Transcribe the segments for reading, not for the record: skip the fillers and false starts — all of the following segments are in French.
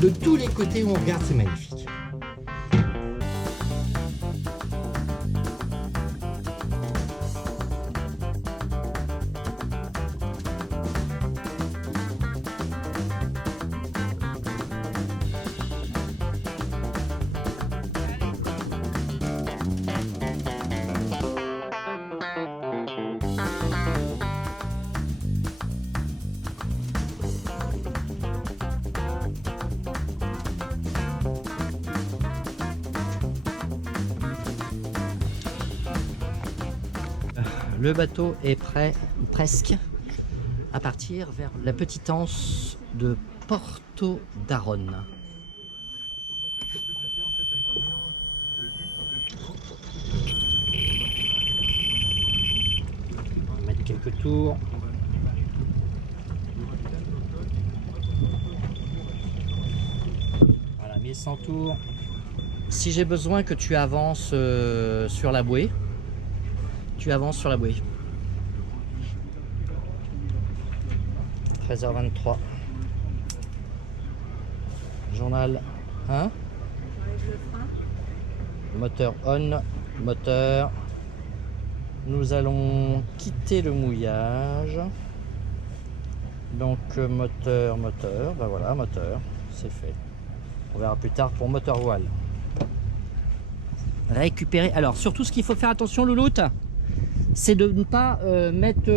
De tous les côtés où on regarde, c'est magnifique. Le bateau est prêt, presque, à partir vers la petite anse de Porto d'Aronne. On va mettre quelques tours. Voilà, 1100 tours. Si j'ai besoin que tu avances sur la bouée, tu avances sur la bouée. 13h23. Journal 1. Moteur on, moteur. Nous allons quitter le mouillage. Donc moteur, ben voilà, moteur, c'est fait. On verra plus tard pour moteur voile. Récupérer. Alors surtout ce qu'il faut faire attention, Louloute, c'est de ne pas mettre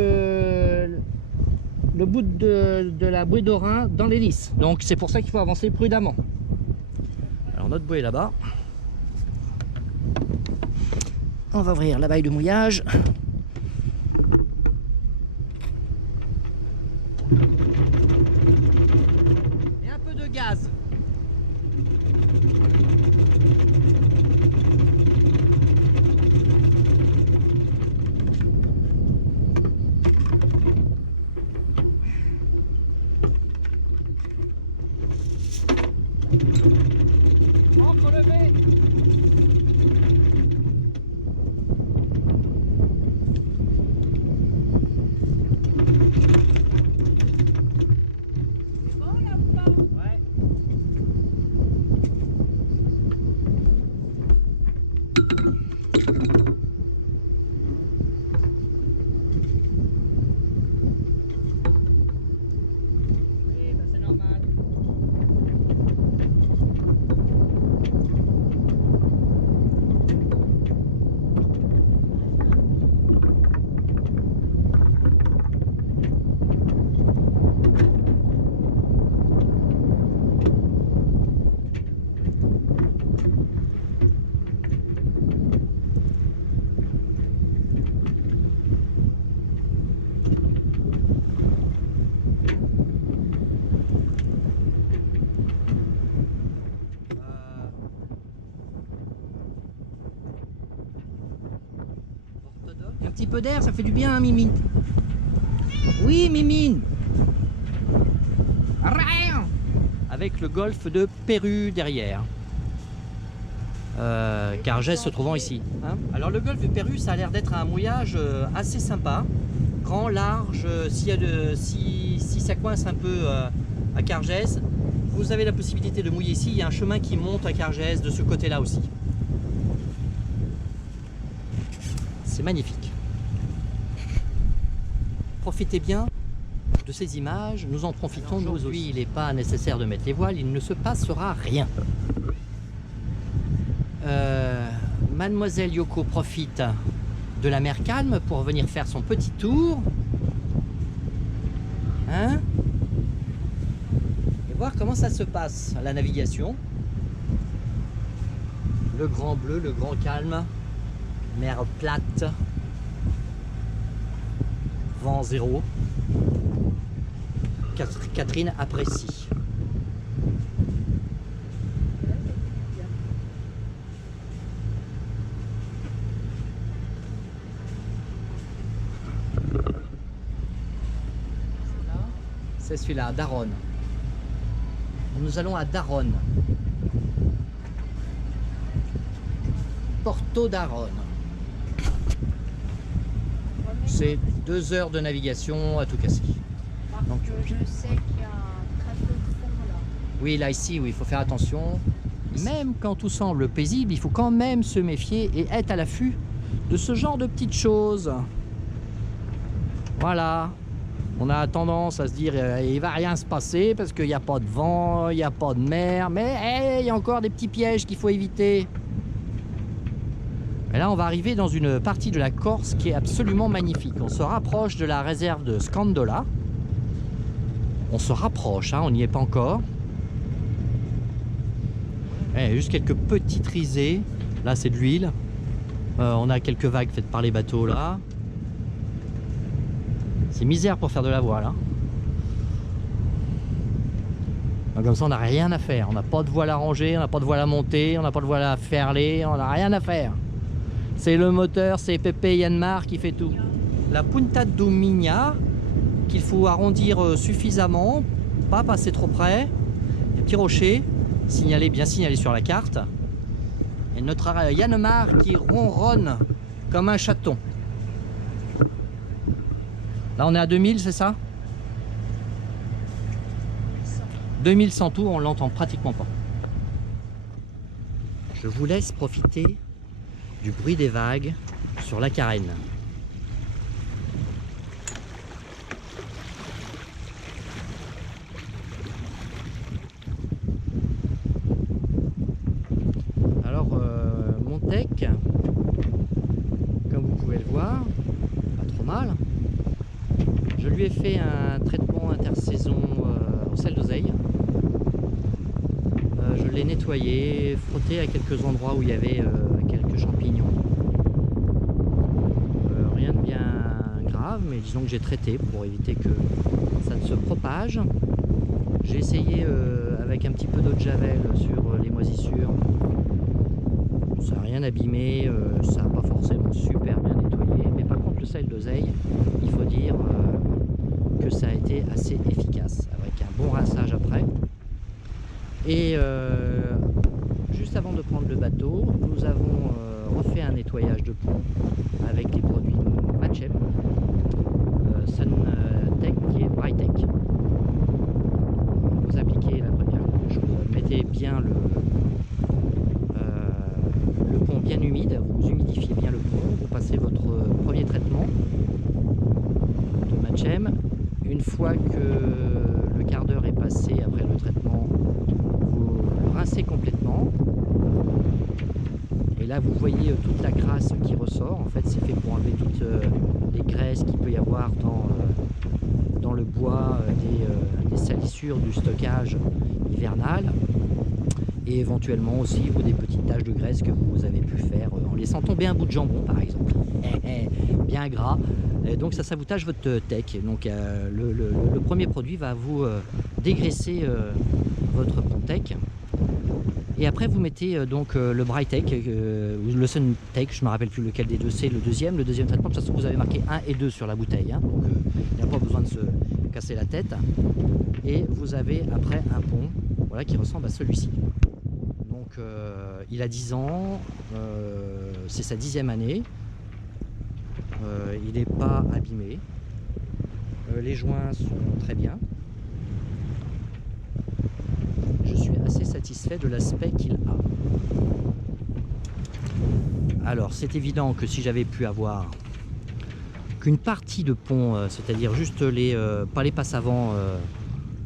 le bout de la bouée d'orin dans l'hélice. Donc c'est pour ça qu'il faut avancer prudemment. Alors notre bouée est là-bas. On va ouvrir la baille de mouillage. Et un peu de gaz. Un petit peu d'air, ça fait du bien, hein, Mimine. Oui, Mimine. Avec le golfe de Pérou derrière. Cargès se trouvant ici. Hein. Alors le golfe de Pérou, ça a l'air d'être un mouillage assez sympa. Grand, large, si ça coince un peu à Cargès, vous avez la possibilité de mouiller ici. Il y a un chemin qui monte à Cargès de ce côté-là aussi. C'est magnifique. Profitez bien de ces images, nous en profitons nous aussi. Il n'est pas nécessaire de mettre les voiles, il ne se passera rien. Mademoiselle Yoko profite de la mer calme pour venir faire son petit tour. Hein? Et voir comment ça se passe, la navigation. Le grand bleu, le grand calme. Mer plate, vent zéro. Catherine apprécie. C'est celui-là, d'Aronne. Nous allons à d'Aronne. Porto d'Aronne. C'est 2 heures de navigation à tout casser. Donc je sais qu'il y a un très peu de fond là. Oui, là ici, oui, il faut faire attention. Même quand tout semble paisible, il faut quand même se méfier et être à l'affût de ce genre de petites choses. Voilà. On a tendance à se dire il va rien se passer parce qu'il n'y a pas de vent, il n'y a pas de mer, mais hey, il y a encore des petits pièges qu'il faut éviter. Et là, on va arriver dans une partie de la Corse qui est absolument magnifique. On se rapproche de la réserve de Scandola. On se rapproche, hein, on n'y est pas encore. Et juste quelques petites risées. Là, c'est de l'huile. On a quelques vagues faites par les bateaux là. C'est misère pour faire de la voile. Hein. Donc, comme ça, on n'a rien à faire. On n'a pas de voile à ranger, on n'a pas de voile à monter, on n'a pas de voile à ferler, on n'a rien à faire. C'est le moteur, c'est Pepe Yanmar qui fait tout. La Punta do Minha, qu'il faut arrondir suffisamment, pas passer trop près. Des petits rochers, signalés, bien signalés sur la carte. Et notre Yanmar qui ronronne comme un chaton. Là on est à 2000, c'est ça? 2100 tours, on l'entend pratiquement pas. Je vous laisse profiter du bruit des vagues sur la carène. Alors mon tech, comme vous pouvez le voir, pas trop mal. Je lui ai fait un traitement intersaison au sel d'oseille. Je l'ai nettoyé, frotté à quelques endroits où il y avait quelques champignons. Rien de bien grave, mais disons que j'ai traité pour éviter que ça ne se propage. J'ai essayé avec un petit peu d'eau de javel sur les moisissures. Ça n'a rien abîmé, ça n'a pas forcément super bien nettoyé. Mais par contre le sel d'oseille, il faut dire que ça a été assez efficace, avec un bon rinçage après. Et juste avant de prendre le bateau, nous avons refait un nettoyage de pont avec les produits Machem, Suntech et Brightech. Vous appliquez la première couche, vous mettez bien le pont bien humide, vous humidifiez bien le pont, vous passez votre premier traitement de Machem. Une fois que le quart d'heure est passé après le traitement, vous le rincez complètement. Et là, vous voyez toute la crasse qui ressort. En fait, c'est fait pour enlever toutes les graisses qu'il peut y avoir dans le bois, des salissures du stockage hivernal. Et éventuellement aussi des petites taches de graisse que vous avez pu faire en laissant tomber un bout de jambon, par exemple. Bien gras. Et donc ça sabotage votre tech. Donc le premier produit va vous dégraisser votre pont tech. Et après vous mettez donc le Brightech ou le Suntech, je ne me rappelle plus lequel des deux c'est le deuxième traitement. De toute façon vous avez marqué 1 et 2 sur la bouteille, hein, donc il n'y a pas besoin de se casser la tête. Et vous avez après un pont, voilà, qui ressemble à celui-ci. Donc il a 10 ans, c'est sa 10e année. Il n'est pas abîmé, les joints sont très bien. Je suis assez satisfait de l'aspect qu'il a. Alors c'est évident que si j'avais pu avoir qu'une partie de pont, c'est-à-dire juste pas les passes avant,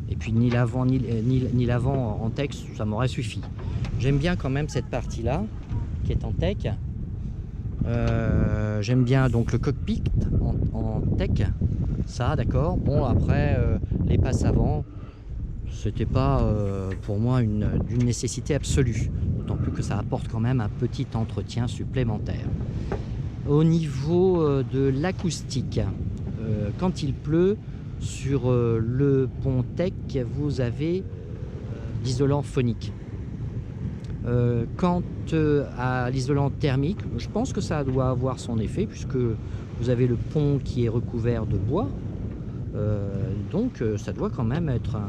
et puis ni l'avant ni l'avant en tech, ça m'aurait suffi. J'aime bien quand même cette partie-là qui est en tech. J'aime bien donc le cockpit en tech, ça d'accord. Bon après les passes avant, c'était pas pour moi d'une nécessité absolue, d'autant plus que ça apporte quand même un petit entretien supplémentaire. Au niveau de l'acoustique, quand il pleut sur le pont tech, vous avez l'isolant phonique. Quant à l'isolant thermique, je pense que ça doit avoir son effet puisque vous avez le pont qui est recouvert de bois, donc ça doit quand même être un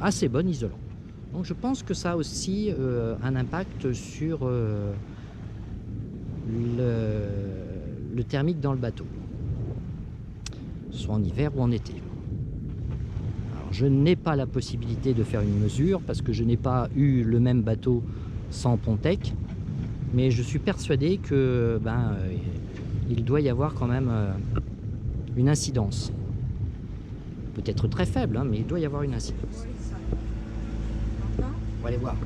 assez bon isolant. Donc je pense que ça a aussi un impact sur le thermique dans le bateau, soit en hiver ou en été. Alors je n'ai pas la possibilité de faire une mesure parce que je n'ai pas eu le même bateau sans Pontec, mais je suis persuadé que il doit y avoir quand même une incidence. Peut-être très faible, hein, mais il doit y avoir une incidence. On va aller voir.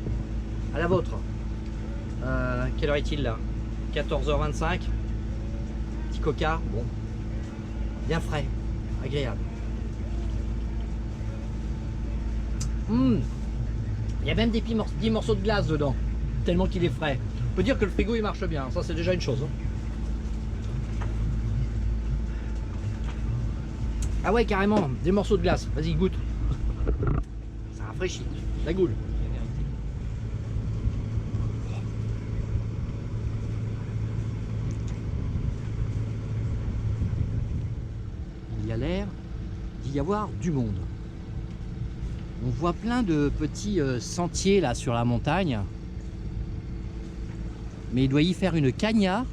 À la vôtre. Quelle heure est-il là? 14h25. Petit coca, bon. Bien frais, agréable. Il y a même des 10 morceaux de glace dedans, tellement qu'il est frais. On peut dire que le frigo il marche bien, ça c'est déjà une chose. Ah ouais, carrément, des morceaux de glace, vas-y goûte. Ça rafraîchit, la goule. Il y a l'air d'y avoir du monde. On voit plein de petits sentiers là sur la montagne. Mais il doit y faire une cagnard.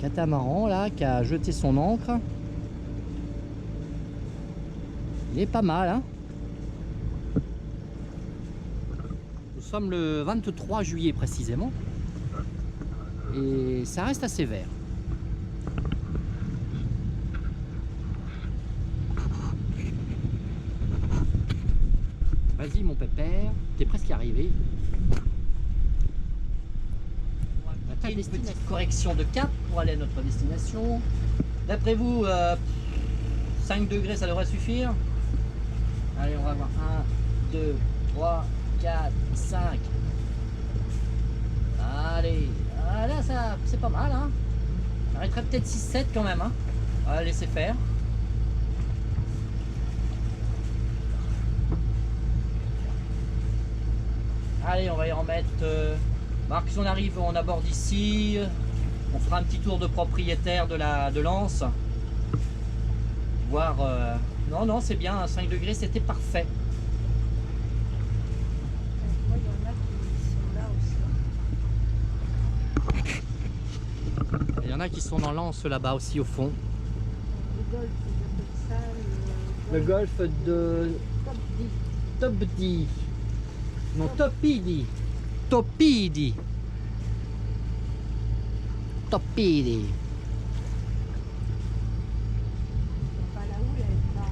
Catamaran là qui a jeté son ancre. Il est pas mal, hein. Nous sommes le 23 juillet précisément. Et ça reste assez vert. Vas-y mon pépère, t'es presque arrivé. On va une petite correction de cap pour aller à notre destination. D'après vous, 5 degrés ça devrait suffire. Allez, on va voir 1, 2, 3, 4, 5. Allez, là ça c'est pas mal, hein. J'arrêterai peut-être 6-7 quand même, hein. On va laisser faire. Allez, on va y remettre. Marc, si on arrive, on aborde ici. On fera un petit tour de propriétaire de l'anse. Voir. Non, c'est bien, 5 degrés, c'était parfait. Moi, il y en a qui sont là aussi. Il y en a qui sont dans l'anse là-bas aussi au fond. Le golf, ils appellent ça Le golfe de Topdi. Non, Topidi. Topidi. Topidi. pas la houle, elle est pas.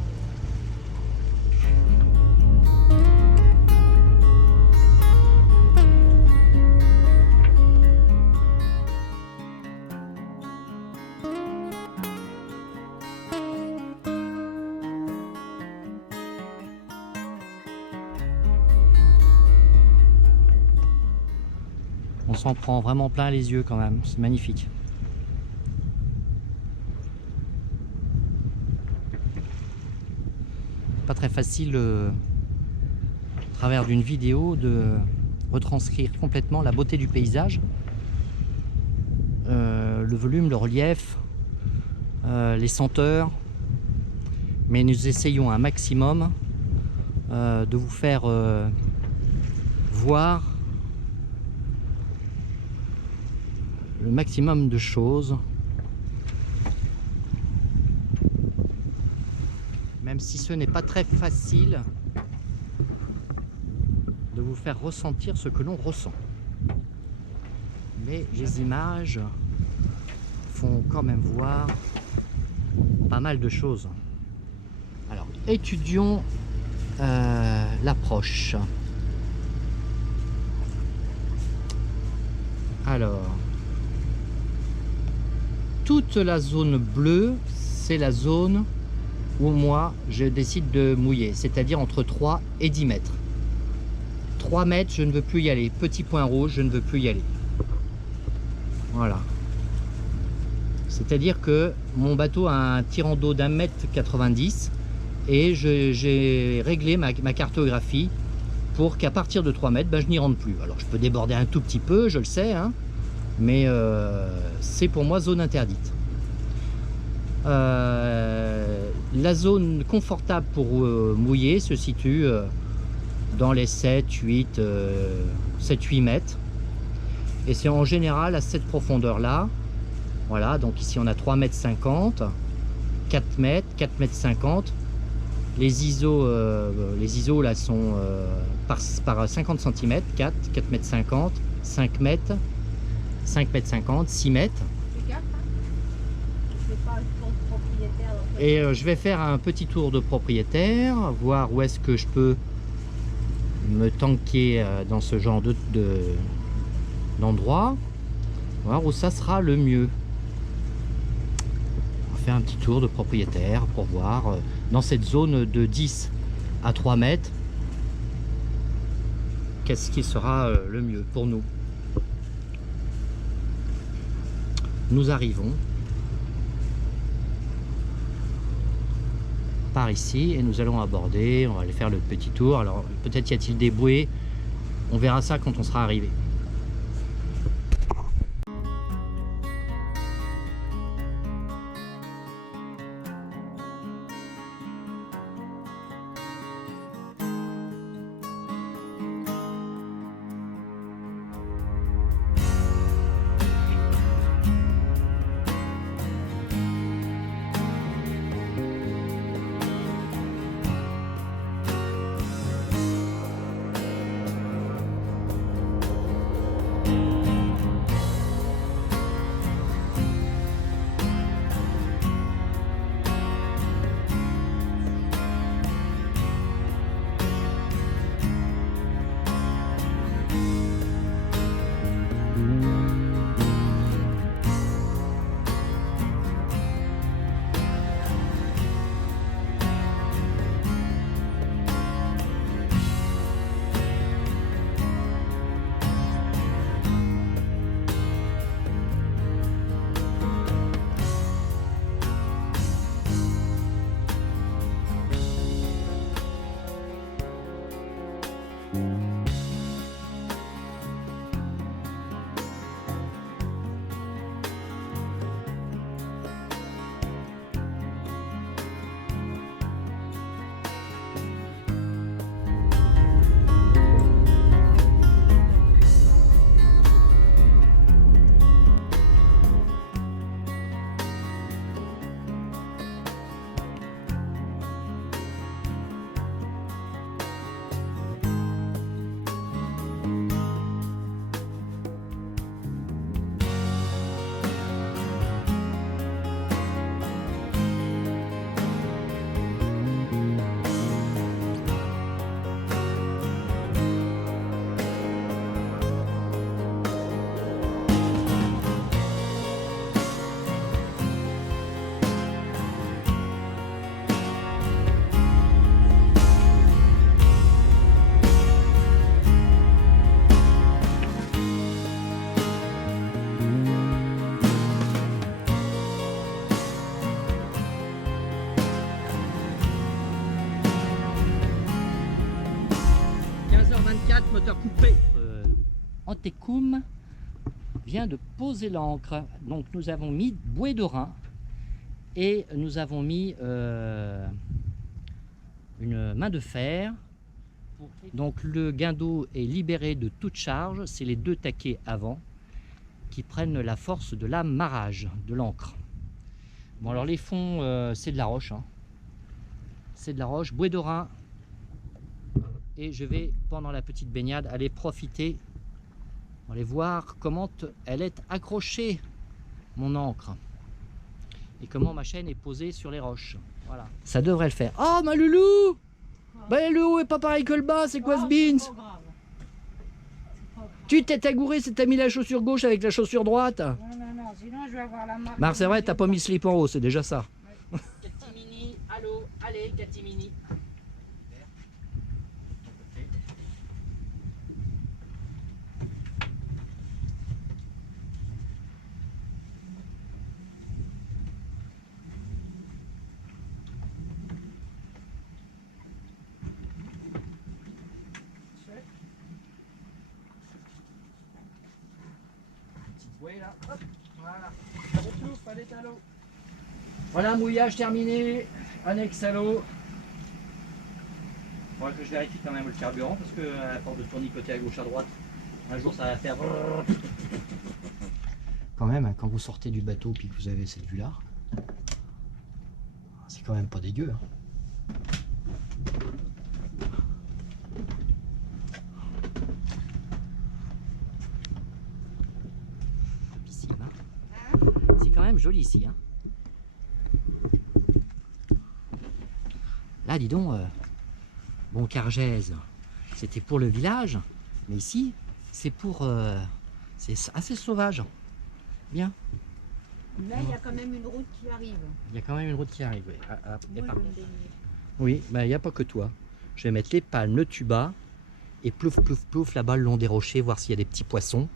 On s'en prend vraiment plein les yeux quand même, c'est magnifique. Pas très facile à travers d'une vidéo de retranscrire complètement la beauté du paysage, le volume, le relief, les senteurs, mais nous essayons un maximum de vous faire voir le maximum de choses, même si ce n'est pas très facile de vous faire ressentir ce que l'on ressent, mais les images font quand même voir pas mal de choses. Alors étudions l'approche. Alors toute la zone bleue, c'est la zone où moi je décide de mouiller, c'est-à-dire entre 3 et 10 mètres. 3 mètres, je ne veux plus y aller. Petit point rouge, je ne veux plus y aller. Voilà. C'est-à-dire que mon bateau a un tirant d'eau d'1 mètre 90 et j'ai réglé ma cartographie pour qu'à partir de 3 mètres, je n'y rentre plus. Alors je peux déborder un tout petit peu, je le sais, hein. Mais c'est pour moi zone interdite. La zone confortable pour mouiller se situe dans les 7-8 mètres. Et c'est en général à cette profondeur-là. Voilà, donc ici on a 3,50 m, 4 mètres, 4,50 m, Les ISO là sont par 50 cm, 4 mètres 50, 5 mètres, 5 mètres 50, 6 mètres. C'est 4, hein. C'est pas le compte propriétaire. Donc, Et je vais faire un petit tour de propriétaire, voir où est-ce que je peux me tanker dans ce genre d'endroit, voir où ça sera le mieux. On va faire un petit tour de propriétaire pour voir dans cette zone de 10 à 3 mètres qu'est-ce qui sera le mieux pour nous. Nous arrivons par ici et nous allons aborder, on va aller faire le petit tour. Alors peut-être y a-t-il des bouées, on verra ça quand on sera arrivé. Moteur coupé. Antecum vient de poser l'ancre. Donc nous avons mis bouée de rein et nous avons mis une main de fer. Donc le guindeau est libéré de toute charge. C'est les deux taquets avant qui prennent la force de l'amarrage de l'ancre. Bon alors les fonds c'est de la roche. Hein. C'est de la roche, bouée de rein. Et je vais, pendant la petite baignade, aller profiter, aller voir comment elle est accrochée, mon ancre. Et comment ma chaîne est posée sur les roches. Voilà. Ça devrait le faire. Oh, ma loulou! Bah, le haut est pas pareil que le bas, c'est quoi ce beans? Tu t'es agouré, c'est t'as mis la chaussure gauche avec la chaussure droite? non, sinon je vais avoir la marque. Marc, c'est vrai, t'as pas mis slip en haut, c'est déjà ça. Ouais. Catimini, allô, allez, Catimini. Là. Hop, voilà. Voilà, mouillage terminé, annexe à l'eau. Il faudra que je vérifie quand même le carburant parce que à force de tournicoter à gauche à droite, un jour ça va faire. Quand même, hein, quand vous sortez du bateau puis que vous avez cette vue là, c'est quand même pas dégueu. Hein. même joli ici. Hein. Là, dis donc, bon, Cargèse, c'était pour le village, mais ici, c'est pour... c'est assez sauvage. Bien. Là, il y a quand même une route qui arrive. Il y a quand même une route qui arrive, oui. Moi, je me baigne. Oui, ben, il n'y a pas que toi. Je vais mettre les palmes, le tuba, et plouf, plouf, plouf, là-bas, le long des rochers, voir s'il y a des petits poissons.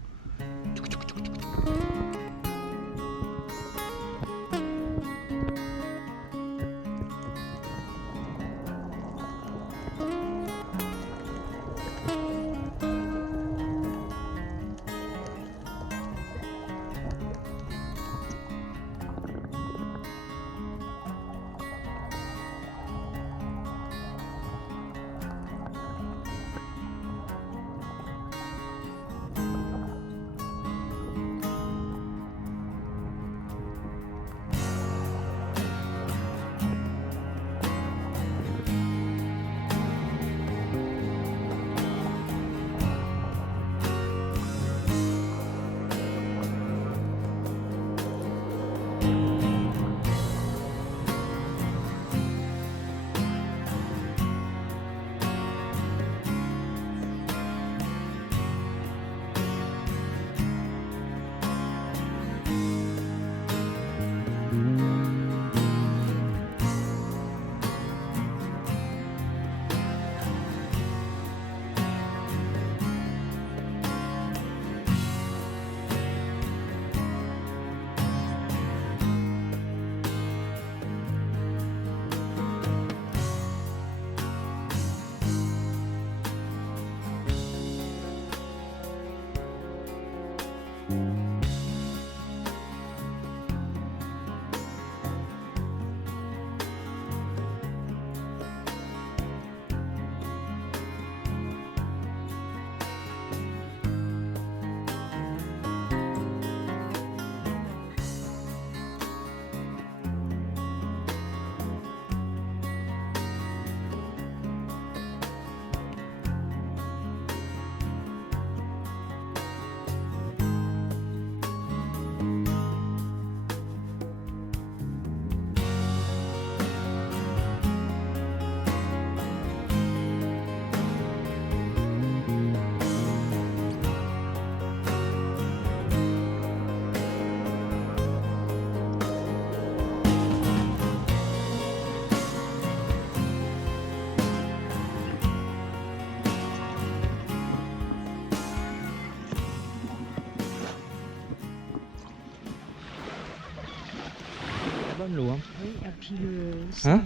Bonne l'eau, hein. Oui, et puis le sable,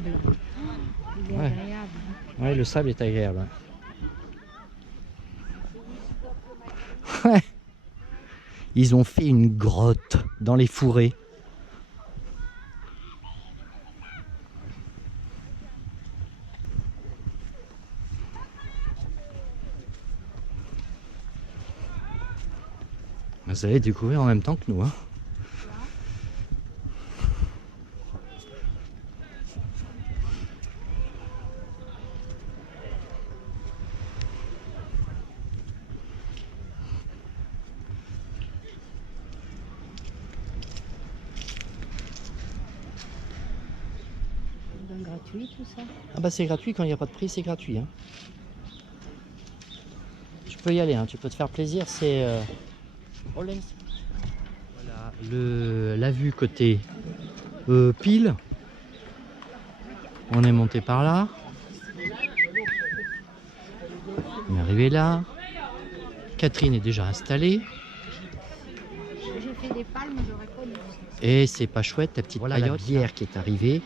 il est Ouais. agréable. Ouais, le sable est agréable. Ouais. Ils ont fait une grotte dans les fourrés. Vous allez découvrir en même temps que nous, hein. C'est gratuit tout ça. Ah bah c'est gratuit, quand il n'y a pas de prix, c'est gratuit. Hein. Tu peux y aller, hein, tu peux te faire plaisir, c'est... Voilà, la vue côté pile. On est monté par là. On est arrivé là. Catherine est déjà installée. J'ai fait des palmes, j'aurais pas dit. Et c'est pas chouette, ta petite paillote. La bière qui est arrivée.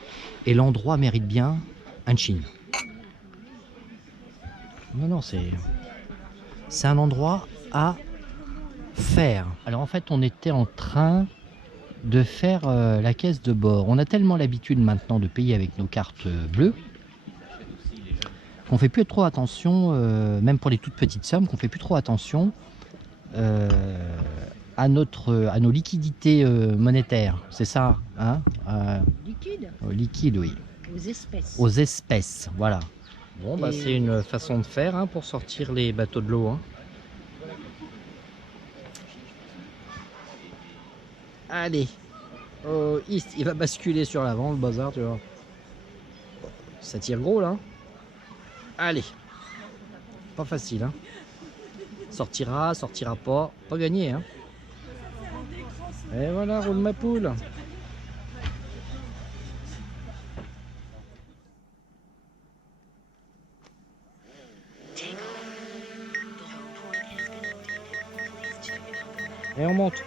Et l'endroit mérite bien un Chine. Non, non, c'est un endroit à faire. Alors en fait, on était en train de faire la caisse de bord. On a tellement l'habitude maintenant de payer avec nos cartes bleues qu'on fait plus trop attention, même pour les toutes petites sommes, qu'on fait plus trop attention à nos liquidités monétaires. C'est ça, hein Liquide, liquide, oui. aux espèces. Aux espèces, voilà. Bon, bah, c'est une façon de faire hein, pour sortir les bateaux de l'eau. Hein. Allez, East, il va basculer sur l'avant, le bazar, tu vois. Ça tire gros là. Allez. Pas facile, hein. Sortira, sortira pas. Pas gagné, hein. Et voilà, roule ma poule. Et on monte.